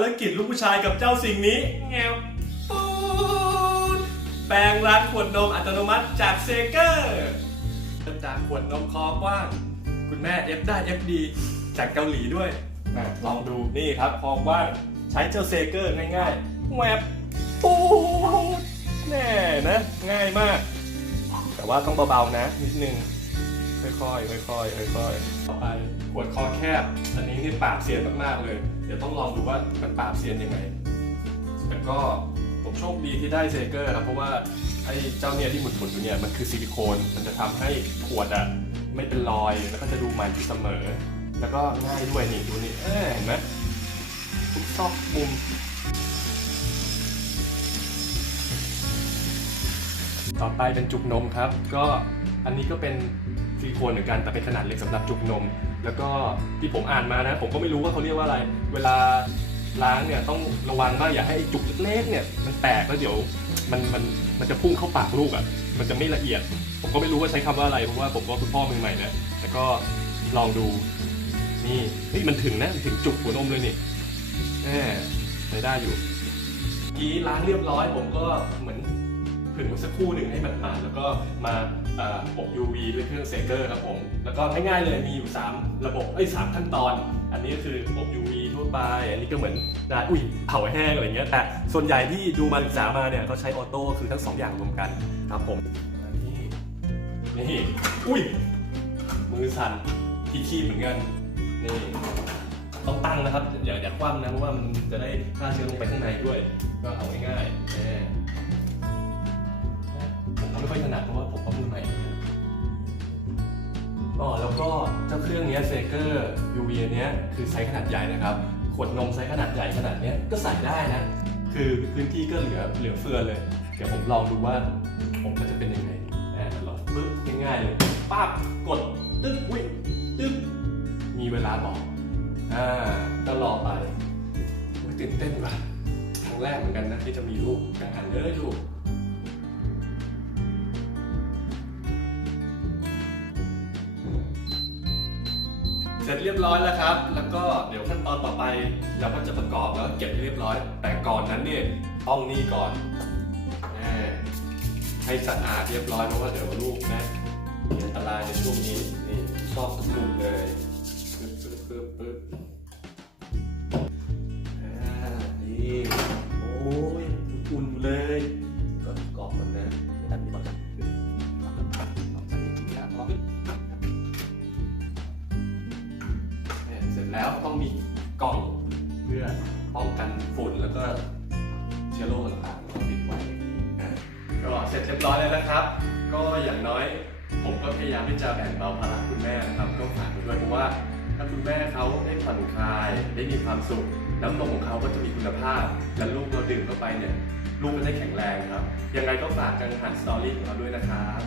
ภารกิจลูกผู้ชายกับเจ้าสิ่งนี้แงวปูดแปลงร้านขวดนมอัตโนมัติจากเซเกอร์เริ่มจากขวดนมคอกว้าง คุณแม่ F ได้ FD จากเกาหลีด้วยอะลองดูนี่ครับคอกว้างใช้เจ้าเซเกอร์ง่ายๆแวบปูดแน่นะ ง่ายมาก แต่ว่าต้องเบาๆนะนิดนึง ค่อยๆ ค่อยๆ ค่อยๆ ต่อไปขวดคอแคบ อันนี้นี่ปราบเซียนมากๆเลย เดี๋ยวต้องลองดูว่ามันปราบเซียนยังไง แต่ก็ผมโชคดีที่ได้เซเกอร์ครับเพราะว่าไอ้เจ้าเนี่ยที่หมุนๆอยู่เนี่ยมันคือซิลิโคน มันจะทำให้ขวดอะไม่เป็นรอย แล้วก็จะดูใหม่อยู่เสมอ แล้วก็ง่ายด้วยนี่ดูนี่เอ้ยเห็นไหมทุกซอกมุม ต่อไปเป็นจุกนมครับ ก็อันนี้ก็เป็น ซิลิโคนเหมือนกันแต่เป็นขนาดเล็กสำหรับจุกนม แล้วก็ที่ผมอ่านมานะ ผมก็ไม่รู้ว่าเขาเรียกว่าอะไร เวลาล้างเนี่ยต้องระวังมากอย่าให้จุกเล็กๆเนี่ยมันแตกแล้วเดี๋ยวมันมันมันจะพุ่งเข้าปากลูกอะมันจะไม่ละเอียด ผมก็ไม่รู้ว่าใช้คำว่าอะไรเพราะว่าผมก็คุณพ่อมือใหม่นะแต่ก็ลองดูนี่เฮ้ยมันถึงนะถึงจุกหัวนมเลยนี่แหมใช้ได้อยู่กี้ล้างเรียบร้อยผมก็เหมือน ผึ่งไว้สักครู่หนึ่งให้มันผ่าแล้วก็มาอบ UV ด้วยเครื่องเซเกอร์ครับผม แล้วก็ง่ายๆเลยมีอยู่ 3 ระบบเอ้ยสามขั้นตอน อันนี้ก็คืออบ UV ทั่วไป อันนี้ก็เหมือนนะอุ้ยเผาแห้งอะไรเงี้ย แต่ส่วนใหญ่ที่ดูมาศึกษามาเนี่ยเขาใช้ออโต้คือทั้งสองอย่างรวมกันครับผมนนี้นี่อุ้ยมือสั่นที่ขี้เหมือนกันนี่ต้องตั้งนะครับอย่าอย่าคว่ำนะเพราะว่ามันจะได้ฆ่าเชื้อลงไปข้างในด้วย ก็เอาง่ายๆ แล้วก็เจ้าเครื่องนี้เซเกอร์ UV นเนี้ยคือไซส์ขนาดใหญ่นะครับ ขวดนมไซส์ขนาดใหญ่ขนาดเนี้ยก็ใส่ได้นะ คือพื้นที่ก็เหลือเหลือเฟือเลย เดี๋ยวผมลองดูว่าผมก็จะเป็นยังไงอ่าลองปึ๊บง่ายๆเลยปั๊บกดตึ๊บอุ้ยตึ๊บมีเวลาบอกอ่าก็รอไปตื่นเต้นว่ะครั้งแรกเหมือนกันนะที่จะมีลูกกันหันเลยลูก สร็จเรียบร้อยแล้วครับ แล้วก็เดี๋ยวขั้นตอนต่อไปเราก็จะประกอบแล้วเก็บให้เรียบร้อย แต่ก่อนนั้นเนี่ยต้องนี่ก่อนให้สะอาดเรียบร้อยเพราะว่าเดี๋ยวลูกนะมีอันตรายในช่วงนี้นี่ชอบทุกมุมเลยปึ๊บปึ๊บปึ๊บปึ๊บ แล้วต้องมีกล่องเพื่อป้องกันฝุ่นแล้วก็เชื้อโรคต่างๆต้องติดไว้นะก็เสร็จเรียบร้อยแล้วนะครับ ก็อย่างน้อยผมก็พยายามที่จะแบ่งเบาภาระคุณแม่นะครับก็ฝากด้วยเพราะว่า ถ้าคุณแม่เขาได้ผ่อนคลายได้มีความสุข น้ำนมของเขาก็จะมีคุณภาพ และลูกเราดื่มเข้าไปเนี่ยลูกก็ได้แข็งแรงครับ ยังไงก็ฝากกังหันสตอรี่ของเราด้วยนะครับ